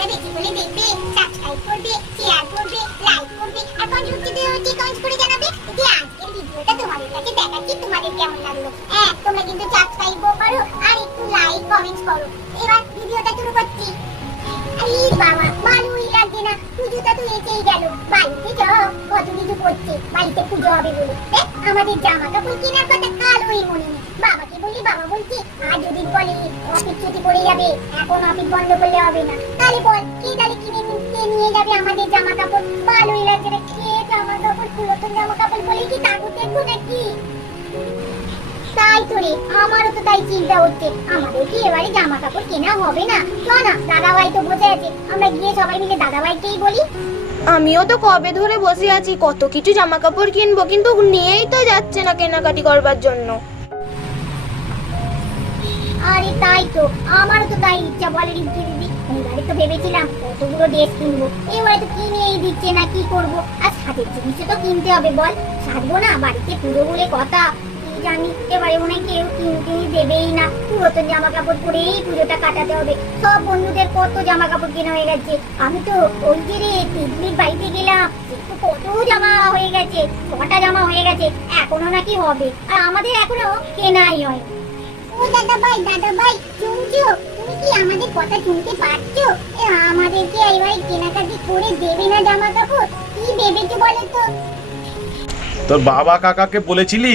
ভিডিওটা বেশি করে দেখবে? সাবস্ক্রাইব করবে শেয়ার করবে লাইক করবে আর কমেন্ট কমেন্ট করে গেল, বাড়িতে যাও কত কিছু করছে বাড়িতে পুজো হবে বলে। আমাদের জামা কাপড় কেনার কথা কালোই মনে নেই। বাবাকে বলি, বাবা বলছি আর যদি বলে অফিস ছুটি পড়ে যাবে, এখন অফিস বন্ধ করলে হবে না। তাহলে বল, কে তাহলে কিনে কে নিয়ে যাবে আমাদের জামা কাপড় ভালোই লাগছে না কে জামা কাপড় পুরাতন জামা কাপড় বলে কি তাগুত দেখব নাকি তাই তো রে, আমারও তো তাই চিন্তা হচ্ছে। আমাদের কি এবারে জামা কাপড় কেনা হবে না? চল না দাদাভাই তো বসে আছে। আমরা গিয়ে সবাই মিলে দাদাভাইকেই বলি। আমিও তো কবে ধরে বসে আছি কত কিছু জামা কাপড় কিনবো কিন্তু নিয়েই তো যাচ্ছে না কেনাকাটি করবার জন্য। আরে তাই তো আমারও তো তাই ইচ্ছা বলে রিঙ্কি দিদি। এবারে তো ভেবেছিলাম কতগুলো ড্রেস কিনবো। এবারে তো কিনেই দিচ্ছে না কি করব? আর সাজের জিনিসও তো কিনতে হবে বল। সাজবো না বাড়িতে পুজো বলে কথা। জানি এবারে মনে হয় কেউ কিনতেই দেবেই না। পুরাতন জামা কাপড় পরেই পুজোটা কাটাতে হবে। সব বন্ধুদের কত জামা কাপড় কেনা হয়ে গেছে। আমি তো ওই যে রে পিকনিক বাড়িতে গেলাম কত জামা হয়ে গেছে ছটা জামা হয়ে গেছে এখনও নাকি হবে। আর আমাদের এখনও কেনাই হয় ও দাদা ভাই দাদা ভাই শুনছো? তুমি কি আমাদের কথা শুনতে পাচ্ছো এ, আমাদেরকে এবারে কেনাকাটি করে দেবে না জামা কাপড় কি ভেবেছো বলো তো? তোর বাবা কাকাকে বলেছিলি?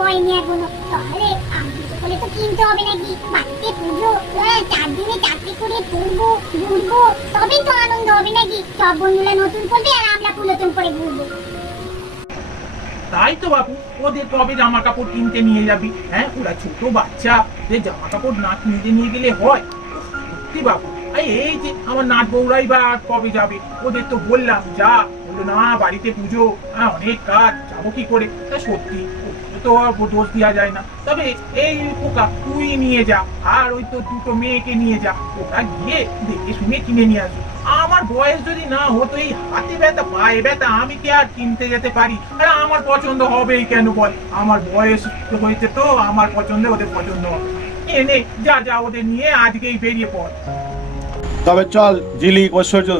হয়নি তো কিনতে হবে হ্যাঁ, তো হবে তাই তো বাবু ওদের কবে জামা কাপড় কিনতে নিয়ে যাবি। হ্যাঁ ওরা ছোট বাচ্চা যে জামা কাপড় না কিনতে নিয়ে গেলে হয়। সত্যি বাবু এই যে আমার নাট বউরাই বা কবে যাবে? ওদের তো বললাম যা বলল না বাড়িতে পুজো হ্যাঁ অনেক কাজ যাব কি করে? সত্যি দোষ দেওয়া যায় না। তবে এই পোকা তুই নিয়ে যা, আর ওই তো দুটো মেয়েকে নিয়ে যা। গিয়ে দেখে শুনে কিনে নিয়ে আমার বয়স যদি না হতো, এই হাতে ব্যথা, পায়ে ব্যথা, আমি কি আর কিনতে যেতে পারি? আমার পছন্দ হবেই কেন বল? আমার বয়স হয়েছে তো, আমার পছন্দ ওদের পছন্দ হবে। এনে যা যা ওদের নিয়ে আজকেই বেরিয়ে পড়। তবে চল ঝিলিক ঐশ্বর্য,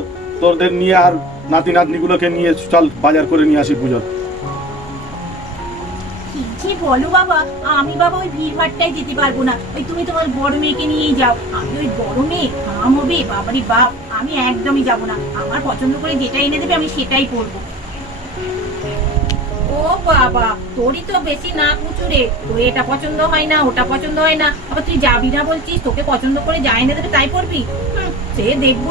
তোদের নিয়ে আর নাতি নাতনিগুলোকে নিয়ে চল, বাজার করে নিয়ে আসি পুজোর। কি যে বলো বাবা? আমি বাবা ওই যেতে পারব না। ওই তুমি তোমার বড় মেয়েকে নিয়েই যাও। আমি ওই বড় মেয়ে হবে বাপ। আমি একদমই যাব না। আমার পছন্দ করে যেটা এনে দেবে, আমি সেটাই করব। ও বাবা, তোরই তো বেশি না কুচুরে। তোর এটা পছন্দ হয় না, ওটা পছন্দ হয় না। আবার তুই যাবি না বলছিস, তোকে পছন্দ করে যা এনে দেবে তাই পড়বি সে দেখব।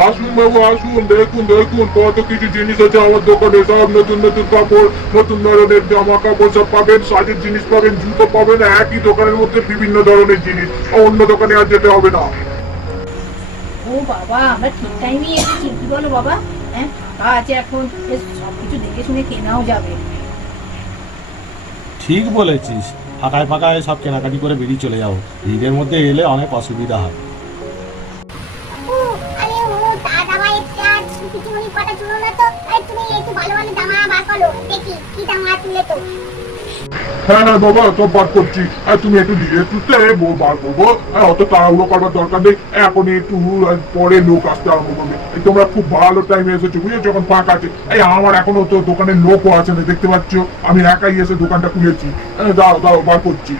আসুন বাবু আসুন দেখুন দেখুন কত কিছু জিনিস আছে আমার দোকানে সব নতুন নতুন কাপড় নতুন ধরনের জামা কাপড় সব পাবেন সাজের জিনিস পাবেন জুতো পাবেন একই দোকানের মধ্যে বিভিন্ন ধরনের জিনিস অন্য দোকানে আর যেতে হবে না। ও বাবা আমরা ঠিক টাইমে এসেছি কি বলো বাবা? হ্যাঁ আছে এখন দেখে শুনে কেনাও যাবে। ঠিক বলেছিস ফাঁকায় ফাঁকায় সব কেনাকাটি করে বেরিয়ে চলে যাব ঈদের মধ্যে এলে অনেক অসুবিধা হয়। হ্যাঁ হ্যাঁ বাবা, সব বার করছি। তুমি একটু বার করব। অত তাড়াহুড়ো করবার দরকার নেই। এখন একটু পরে লোক আসতে আরম্ভ করবে। তোমরা খুব ভালো টাইমে এসেছ, বুঝেছ? যখন ফাঁকা আছে। এই আমার এখনও তো দোকানের লোকও আছে না, দেখতে পাচ্ছ? আমি একাই এসে দোকানটা খুলেছি। দাও দাও বার করছি।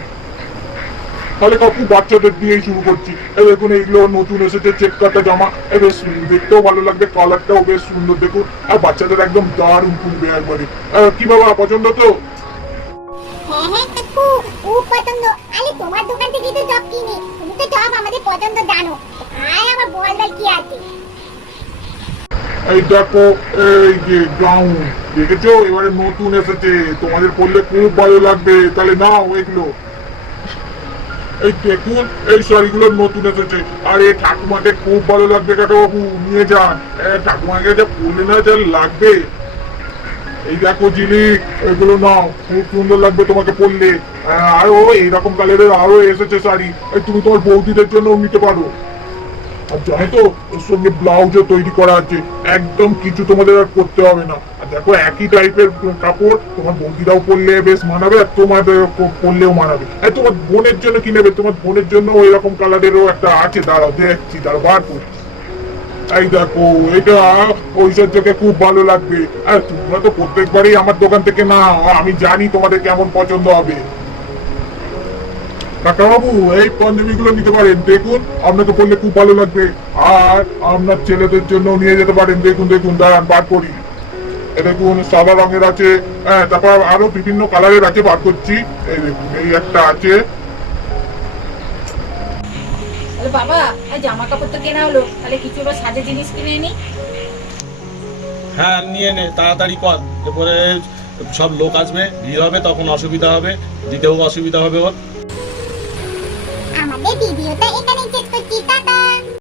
তাহলে কাকু বাচ্চাদের দিয়েই শুরু করছি। এই দেখুন এইগুলো নতুন এসেছে চেক কাটা জামা। এই বেশ দেখতেও ভালো লাগবে কালারটাও বেশ সুন্দর দেখুন। আর বাচ্চাদের একদম দারুণ খুলবে একবারে। কি বাবা পছন্দ তো? হ্যাঁ হ্যাঁ কাকু ও পছন্দ। আরে তোমার দোকান থেকে তো জব কিনি। তুমি তো জব আমাদের পছন্দ জানো। আর আমার বল বল কি আছে? এই দেখো এই যে দেখেছ? এবারে নতুন এসেছে। তোমাদের পরলে খুব ভালো লাগবে। তাহলে নাও এগুলো। এই দেখুন এই শাড়িগুলো নতুন এসেছে। আর এই ঠাকুমাকে খুব ভালো লাগবে কাকাবাবু নিয়ে যান। ঠাকুমাকে যা পরলে না যা লাগবে। এই দেখো জিলি এগুলো নাও খুব সুন্দর লাগবে তোমাকে আহ, আরও এইরকম কালারের আরও এসেছে শাড়ি। তুমি তোমার বৌদিদের জন্য নিতে পারো। আর জানো তো ওর সঙ্গে ব্লাউজও তৈরি করা আছে। একদম কিছু তোমাদের আর করতে হবে না। দেখো একই টাইপের কাপড়, তোমার বৌদিরাও পরলে বেশ মানাবে আর তোমাদের প- পরলেও মানাবে। আর তোমার বোনের জন্য কি নেবে? তোমার বোনের জন্য ওই রকম কালারেরও একটা আছে, দাঁড়াও দেখছি, দাঁড়াও, বার করছি এই দেখো, এটা ঐশ্বর্যকে খুব ভালো লাগবে। আর তোমরা তো প্রত্যেকবারই আমার দোকান থেকে না আমি জানি তোমাদের কেমন পছন্দ হবে। কাকাবাবু, এই পাঞ্জাবিগুলো নিতে পারেন, দেখুন, আপনাকে পড়লে খুব ভালো লাগবে। আর আপনার ছেলেদের জন্য নিয়ে যেতে পারেন, দেখুন দেখুন, দাঁড়ান, বার করি। এ দেখুন সাদা রঙের আছে হ্যাঁ তারপর আরও বিভিন্ন কালারের আছে বার করছি। এই দেখুন এই একটা আছে। বাবা জামা কাপড় তো কেনা হলো তাহলে কিছু এবার সাজের জিনিস কিনে নি? হ্যাঁ নিয়ে নে তাড়াতাড়ি কর। এরপরে সব লোক আসবে ভিড় হবে তখন অসুবিধা হবে দিতেও অসুবিধা হবে ওর।